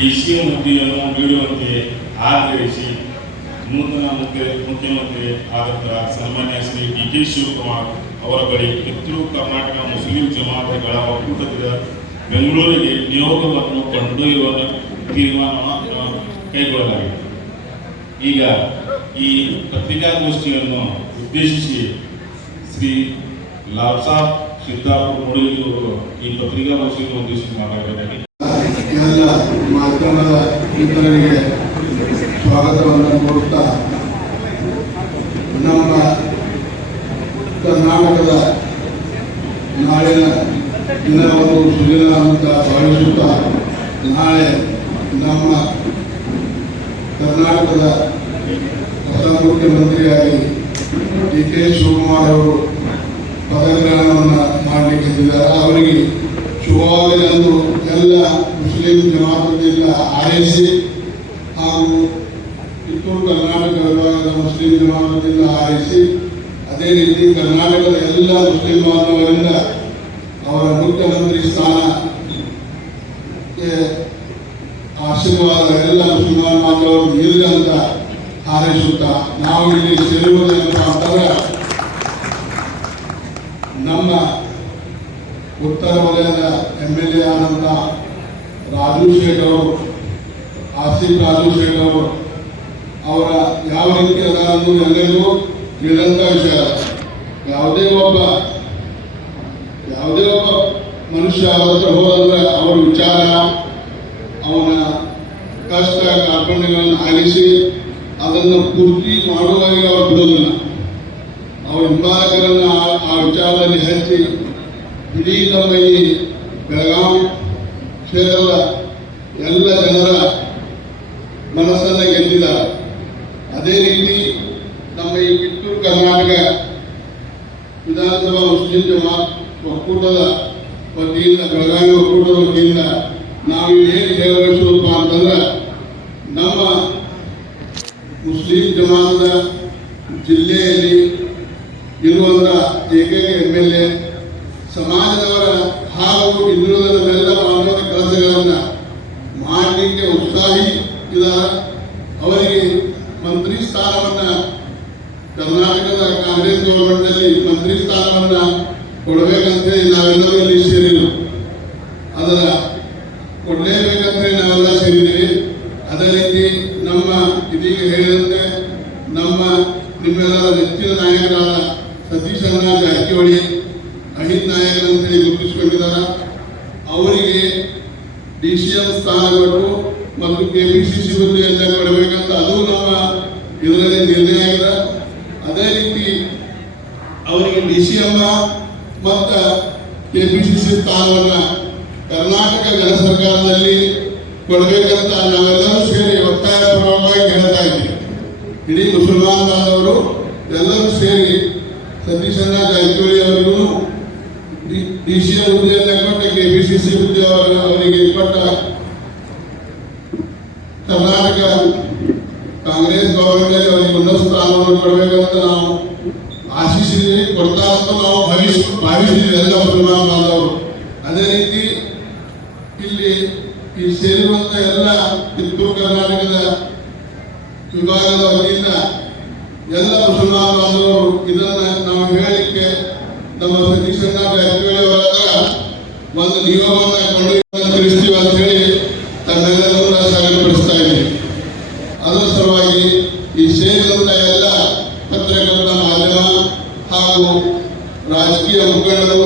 ದೇಶೀಯ ಹುದ್ದೆಯನ್ನು ನೀಡುವಂತೆ ಆಗ್ರಹಿಸಿ ನೂತನ ಮುಖ್ಯಮಂತ್ರಿ ಆದಂತಹ ಸನ್ಮಾನ್ಯ ಶ್ರೀ DK ಶಿವಕುಮಾರ್ ಅವರ ಬಳಿ ಕಿತ್ತೂರು ಕರ್ನಾಟಕ ಮುಸ್ಲಿಂ ಜಮಾತಗಳ ಒಕ್ಕೂಟದ ಬೆಂಗಳೂರಿಗೆ ನಿಯೋಗವನ್ನು ಕೊಂಡೊಯ್ಯುವ ತೀರ್ಮಾನ ಕೈಗೊಳ್ಳಲಾಗಿದೆ. ಈಗ ಈ ಪತ್ರಿಕಾಗೋಷ್ಠಿಯನ್ನು ಉದ್ದೇಶಿಸಿ ಶ್ರೀ ಲಾಲ್ ಸಾಬ್ ಸಿದ್ದಾಪುರ ಮುಡಲಿ ಅವರು ಈ ಪತ್ರಿಕಾಗೋಷ್ಠಿಯನ್ನು ಉದ್ದೇಶಿಸಿ ಮಾತಾಡಿದ್ದಾರೆ. ಎಲ್ಲ ಮಾಧ್ಯಮದ ಮಿತ್ರರಿಗೆ ಸ್ವಾಗತವನ್ನು ಕೋರುತ್ತಾ, ನಮ್ಮ ಕರ್ನಾಟಕದ ನಾಳಿನ ದಿನವನ್ನು ಸುದಿನ ಅಂತ ಭಾವಿಸುತ್ತಾ, ನಾಳೆ ನಮ್ಮ ಕರ್ನಾಟಕದ ಹೊಸ ಮುಖ್ಯಮಂತ್ರಿಯಾಗಿ DK ಶಿವಕುಮಾರ್ ಅವರು ಪದಗ್ರಹಣವನ್ನು ಮಾಡಲಿಕ್ಕಿದ್ದಾರೆ. ಅವರಿಗೆ ಶುಭವಾಗಲಿ ಎಂದು ಎಲ್ಲ ಮುಸ್ಲಿಂ ಜಮಾತದಿಂದ ಹಾರೈಸಿ ಹಾಗೂ ಕಿತ್ತೂರು ಕರ್ನಾಟಕ ವಿಭಾಗದ ಮುಸ್ಲಿಂ ಜಮಾತದಿಂದ ಹಾರೈಸಿ, ಅದೇ ರೀತಿ ಕರ್ನಾಟಕದ ಎಲ್ಲ ಮುಸ್ಲಿಂ ಬಾಂಧವರಿಂದ ಅವರ ಮುಖ್ಯಮಂತ್ರಿ ಸ್ಥಾನಕ್ಕೆ ಆಶೀರ್ವಾದ ಎಲ್ಲ ಮುಸ್ಲಿಮಾನ್ ಬಾಂಧವರು ಇರಲಿ ಅಂತ ಹಾರೈಸುತ್ತಾ, ನಾವು ಇಲ್ಲಿ ಸೇರುವುದೇನಪ್ಪ ಅಂತಂದ್ರೆ ನಮ್ಮ ಉತ್ತರ ವಲಯದ MLA ಆದಂಥ ರಾಜು ಶೇಖ್ ಅವರು, ಆಸಿಫ್ ರಾಜು ಶೇಖ್ ಅವರು ಅವರ ಯಾವ ರೀತಿ ಅದನ್ನು ಎಲ್ಲರಿಗೂ ತಿಳಿದಂಥ ವಿಷಯ. ಯಾವುದೇ ಒಬ್ಬ ಮನುಷ್ಯ ಅವತ್ತು ಹೋದಂದ್ರೆ ಅವರ ವಿಚಾರ, ಅವನ ಕಷ್ಟ ಕಾರ್ಪಣ್ಯಗಳನ್ನು ಆಲಿಸಿ ಅದನ್ನು ಪೂರ್ತಿ ಮಾಡುವಾಗ ಅವರು ಬಿಡೋದಿಲ್ಲ. ಅವರ ಹಿಂಬಾಲಕರನ್ನು ಆ ವಿಚಾರದಲ್ಲಿ ಹಚ್ಚಿ ಇಡೀ ನಮ್ಮ ಈ ಬೆಳಗಾವಿ ಕ್ಷೇತ್ರದ ಎಲ್ಲ ಜನರ ಮನಸ್ಸನ್ನು ಗೆದ್ದಿದ್ದಾರೆ. ಅದೇ ರೀತಿ ನಮ್ಮ ಈ ಕಿತ್ತೂರು ಕರ್ನಾಟಕ ವಿಧಾನಸಭಾ ಮುಸ್ಲಿಂ ಜಮಾತ್ ಒಕ್ಕೂಟದ ವತಿಯಿಂದ, ಬೆಳಗಾವಿ ಒಕ್ಕೂಟದ ವತಿಯಿಂದ ನಾವು ಏನು ಹೇಳಬಯಸುವುದಪ್ಪ ಅಂತಂದ್ರೆ, ನಮ್ಮ ಮುಸ್ಲಿಂ ಜಮಾತದ ಜಿಲ್ಲೆಯಲ್ಲಿ ಇರುವಂಥ ಏಕೈಕ MLA ಸಮಾಜದವರ ಹಾಗೂ ಹಿಂದುಳಿದವರೆಲ್ಲ ಬಾಂಧವರ ಕೆಲಸಗಳನ್ನು ಮಾಡಲಿಕ್ಕೆ ಉತ್ಸಾಹಿ ಇದ್ದಾರೆ. ಅವರಿಗೆ ಮಂತ್ರಿ ಸ್ಥಾನವನ್ನು ಕರ್ನಾಟಕದ ಕಾಂಗ್ರೆಸ್ ಗೌರ್ಮೆಂಟ್ನಲ್ಲಿ ಮಂತ್ರಿ ಸ್ಥಾನವನ್ನು ಕೊಡಬೇಕಂತೇಳಿ ನಾವೆಲ್ಲರೂ ಇಲ್ಲಿ ಸೇರಿದ್ರು. ಅದರ ಕೊಡಲೇಬೇಕಂತೇಳಿ ನಾವೆಲ್ಲ ಸೇರಿದ್ದೀವಿ. ಅದೇ ರೀತಿ ನಮ್ಮ ಇದೀಗ ಹೇಳಿದಂತೆ ನಿಮ್ಮೆಲ್ಲರ ನೆಚ್ಚಿನ ನಾಯಕರಾದ ಸತೀಶ್ ಅಣ್ಣ ಜಾರಕಿಹೊಳಿ ಅಹಿತ್ ನಾಯಕರಂತೇಳಿ ಗುರುತಿಸಿಕೊಂಡಿದ್ದಾರೆ. ಅವರಿಗೆ DCM ಸ್ಥಾನ ಕೊಟ್ಟು ಮತ್ತು KPCC ಹುದ್ದೆಯನ್ನು ಕೊಡಬೇಕಂತ ಅದು ನಮ್ಮ ಇದರಲ್ಲಿ ನಿರ್ಣಯ ಆಗಿದೆ. ಅದೇ ರೀತಿ ಅವರಿಗೆ DCM ಮತ್ತು KPCC ಸ್ಥಾನವನ್ನು ಕರ್ನಾಟಕ ಜನ ಸರ್ಕಾರದಲ್ಲಿ ಕೊಡಬೇಕಂತ ನಾವೆಲ್ಲರೂ ಸೇರಿ ಒತ್ತಾಯಪೂರ್ವಕವಾಗಿ ಹೇಳ್ತಾ ಇದ್ದೀವಿ. ಇಡೀ ಮುಸಲ್ಮಾನ್ ಬಾಂಧವರು ಎಲ್ಲರೂ ಸೇರಿ ಸತೀಶ್ ಅಣ್ಣ ಜಾರಕಿಹೊಳಿ ಅವರಿಗೂ DCM ಹುದ್ದೆಯನ್ನು ಕೊಟ್ಟ KPCC ಹುದ್ದೆ ಅವರಿಗೆ ಕೊಟ್ಟ ಕರ್ನಾಟಕ ಕಾಂಗ್ರೆಸ್ ಗೌರ್ಮೆಂಟ್ ಅವರಿಗೆ ಉನ್ನತ ಸ್ಥಾನವನ್ನು ಕೊಡಬೇಕಂತ ನಾವು ಆಶಿಸಿದ್ವಿ, ಕೊಡ್ತಾ ಅಂತ ನಾವು ಭಾವಿಸಿದ್ವಿ ಎಲ್ಲ ಮುಸಲ್ಮಾನ್ ಬಾಂಧವರು. ಅದೇ ರೀತಿ ಇಲ್ಲಿ ಈ ಸೇರಿರುವಂತ ಎಲ್ಲ ಕಿತ್ತೂರು ಕರ್ನಾಟಕದ ವಿಭಾಗದ ವತಿಯಿಂದ ಎಲ್ಲ ಮುಸಲ್ಮಾನ್ ಬಾಂಧವರು ಇದನ್ನ ನಾವು ಹೇಳಲಿಕ್ಕೆ ನಮ್ಮ ಸತೀಶ್ ಅಣ್ಣ ಜಾರಕಿಹೊಳಿ ಅವರ ಒಂದು ನಿಯೋಗವನ್ನು ಕೊಂಡೊಯ್ಯುತ್ತೀವಿ ಅಂತ ಹೇಳಿ ತಮ್ಮೆಲ್ಲರೂ ಸಾಗರಪಡಿಸ್ತಾ ಇದ್ದೀವಿ. ಅದರ ಸಲುವಾಗಿ ಈ ಸೇರಿದಂತ ಎಲ್ಲ ಪತ್ರಕರ್ತ ಮಾಧ್ಯಮ ಹಾಗೂ ರಾಜಕೀಯ ಮುಖಂಡರು